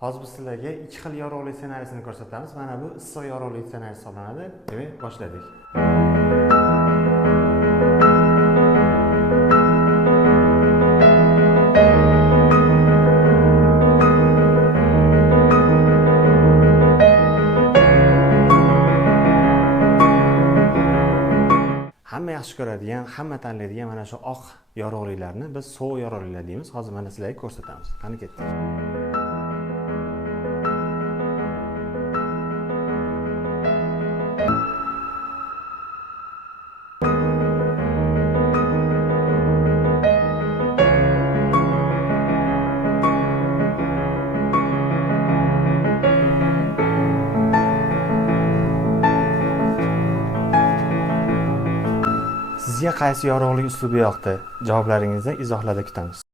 Hozir biz sizlarga ikki xil yorug'lik ssenariysini ko'rsatamiz. Mana bu issiq yorug'lik ssenariysi hisoblanadi. Demak, boshladik. Hamma yaxshi ko'radigan, hamma tanlaydigan mana shu oq yorug'liklarni biz sovuq yorug'liklar deymiz. Hozir mana sizlarga ko'rsatamiz. Qani ketdik. Sizga qaysi yorug'lik uslubi yoqdi? Javoblaringizni izohlarda kutamiz.